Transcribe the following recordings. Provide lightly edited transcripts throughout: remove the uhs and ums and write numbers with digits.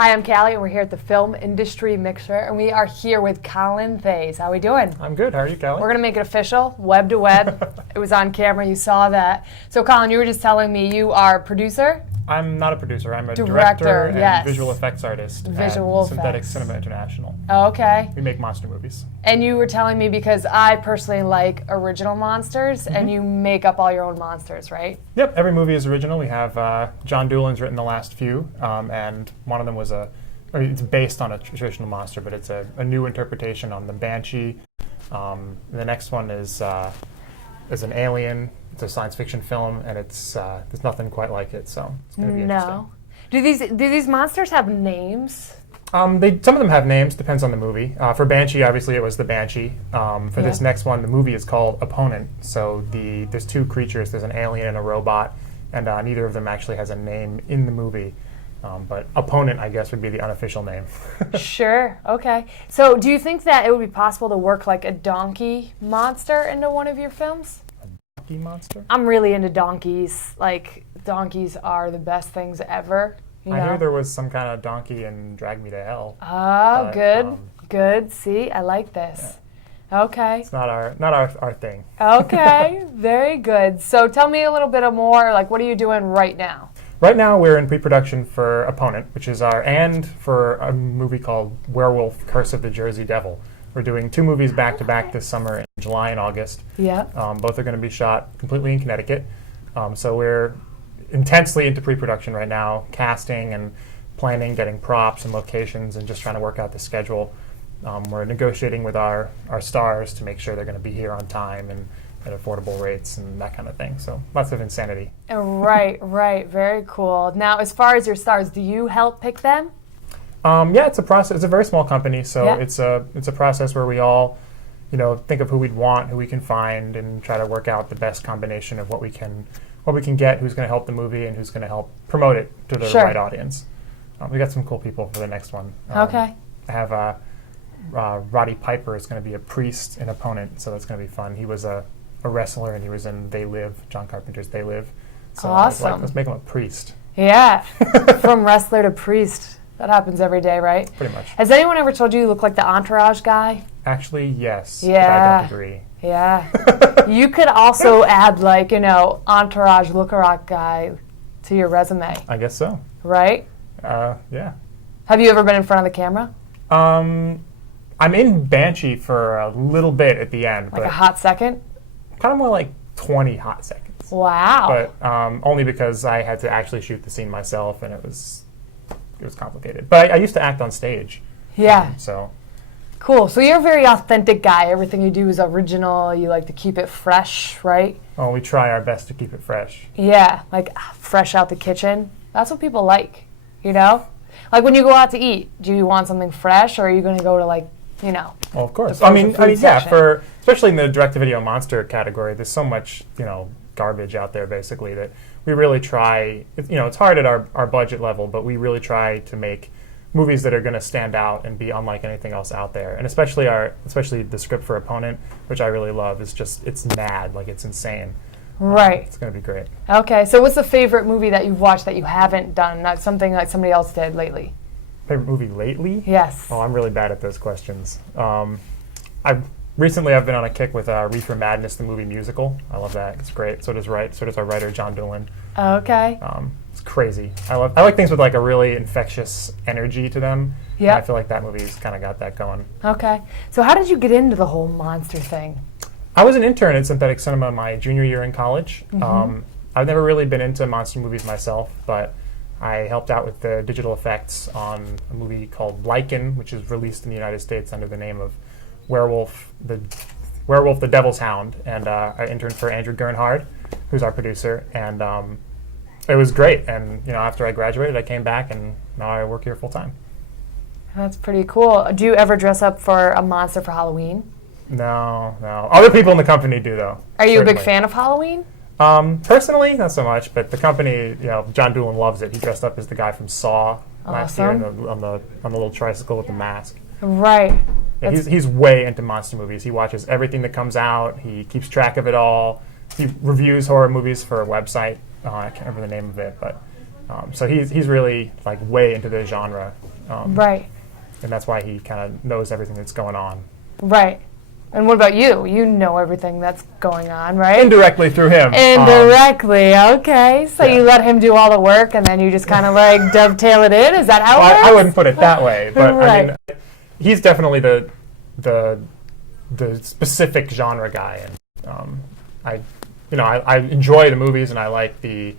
Hi, I'm Callie, and we're here at the Film Industry Mixer, and we are here with Colin Thays. How are we doing? I'm good. How are you, Callie? We're going to make it official, web to web. It was on camera. You saw that. So, Colin, you were just telling me you are a producer? I'm not a producer. I'm a director and yes. visual effects artist Visual at Synthetic effects. Cinema International. Oh, okay. We make monster movies. And you were telling me because I personally like original monsters, and you make up all your own monsters, right? Yep. Every movie is original. We have John Doolin's written the last few, and one of them was it's based on a traditional monster, but it's a new interpretation on the Banshee. The next one is an alien. It's a science fiction film, and there's nothing quite like it, so it's going to be interesting. Do these monsters have names? Some of them have names, depends on the movie. For Banshee, obviously, it was the Banshee. For this next one, the movie is called Opponent. So there's two creatures. There's an alien and a robot, and neither of them actually has a name in the movie. But Opponent, I guess, would be the unofficial name. Sure. Okay. So do you think that it would be possible to work like a donkey monster into one of your films? A donkey monster? I'm really into donkeys. Like, donkeys are the best things ever. I hear there was some kind of donkey in Drag Me to Hell. Oh, good. Good. See, I like this. Yeah. Okay. It's not our thing. Okay. Very good. So tell me a little bit more, like, what are you doing right now? Right now, we're in pre-production for Opponent, which is for a movie called Werewolf: Curse of the Jersey Devil. We're doing two movies back-to-back this summer in July and August. Yeah. Both are going to be shot completely in Connecticut. So we're intensely into pre-production right now, casting and planning, getting props and locations, and just trying to work out the schedule. We're negotiating with our stars to make sure they're going to be here on time and at affordable rates and that kind of thing. So lots of insanity. Right. Very cool. Now, as far as your stars, do you help pick them? Yeah, it's a process. It's a very small company, so it's a process where we all, think of who we'd want, who we can find, and try to work out the best combination of what we can get, who's going to help the movie, and who's going to help promote it to the right audience. We got some cool people for the next one. Okay. I have Roddy Piper is going to be a priest and Opponent, so that's going to be fun. He was a wrestler, and he was in They Live, John Carpenter's They Live. So awesome. Let's make him a priest. Yeah. From wrestler to priest. That happens every day, right? Pretty much. Has anyone ever told you look like the Entourage guy? Actually, yes. Yeah. But I don't agree. Yeah. You could also add, Entourage lookalike guy to your resume. I guess so. Right? Yeah. Have you ever been in front of the camera? I'm in Banshee for a little bit at the end. Like a hot second? Kind of more like 20 hot seconds. Wow. But only because I had to actually shoot the scene myself, and it was complicated. But I used to act on stage. Yeah. So. Cool. So you're a very authentic guy. Everything you do is original. You like to keep it fresh, right? Oh, we try our best to keep it fresh. Yeah, like fresh out the kitchen. That's what people like, Like when you go out to eat, do you want something fresh, or are you going to go to Well, of course. Especially in the direct-to-video monster category, there's so much, garbage out there, basically, that we really try. It's hard at our budget level, but we really try to make movies that are going to stand out and be unlike anything else out there. And especially the script for Opponent, which I really love, it's mad, it's insane. Right. It's going to be great. Okay, so what's the favorite movie that you've watched that you haven't done, not something like somebody else did lately? Favorite movie lately? Yes. Oh, I'm really bad at those questions. I've been on a kick with Reefer Madness, the movie musical. I love that. It's great. So does our writer, John Doolin. Okay. It's crazy. I like things with a really infectious energy to them. Yeah. I feel like that movie's kind of got that going. Okay. So how did you get into the whole monster thing? I was an intern at Synthetic Cinema my junior year in college. Mm-hmm. I've never really been into monster movies myself, but I helped out with the digital effects on a movie called Lycan, which is released in the United States under the name of Werewolf: The Devil's Hound, and I interned for Andrew Gernhard, who's our producer, and it was great. And after I graduated, I came back, and now I work here full time. That's pretty cool. Do you ever dress up for a monster for Halloween? No. Other people in the company do, though. Are you certainly. a big fan of Halloween? Personally, not so much, but the company, John Doolin loves it. He dressed up as the guy from Saw last year on the little tricycle with the mask. Right. Yeah, he's way into monster movies. He watches everything that comes out. He keeps track of it all. He reviews horror movies for a website. I can't remember the name of it, but So he's really like way into the genre, Right. and that's why he kind of knows everything that's going on. Right. And what about you? You know everything that's going on, right? Indirectly through him. Indirectly, okay. So yeah. you let him do all the work, and then you just kind of like dovetail it in. Is that how it Well, works? I wouldn't put it that way, but I Right. mean, he's definitely the specific genre guy, and I enjoy the movies and I like the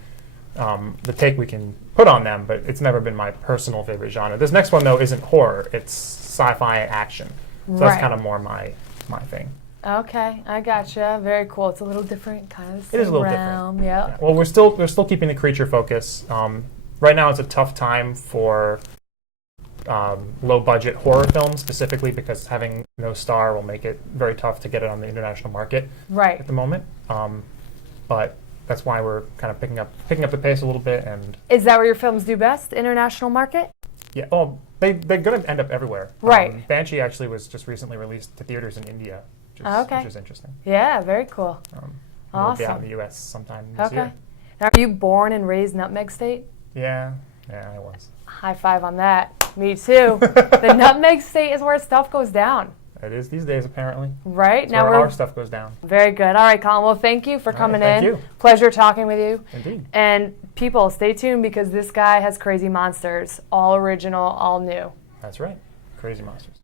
take we can put on them, but it's never been my personal favorite genre. This next one though isn't horror; it's sci-fi action, so Right. that's kind of more my thing. Okay, I gotcha. Very cool. It's a little different, kind of. It is a little realm. different. Yeah. Yeah. Well, we're still keeping the creature focus. Right now, it's a tough time for low budget horror films, specifically because having no star will make it very tough to get it on the international market Right. at the moment. But that's why we're kind of picking up the pace a little bit. And Is that where your films do best? International market? yeah, well, they're going to end up everywhere. Right. Banshee actually was just recently released to theaters in India, which is interesting. Yeah, very cool. We'll be out in Awesome. the U.S. sometime this Okay. year. Now, are you born and raised Nutmeg State? Yeah, I was. High five on that. Me too. The Nutmeg State is where stuff goes down. It is these days, apparently. Right? That's Now where we're our stuff goes down. very good. All right, Colin. Well, thank you for All right, coming thank in. you. Pleasure talking with you. Indeed. And people, stay tuned because this guy has crazy monsters. All original, all new. That's right. Crazy monsters.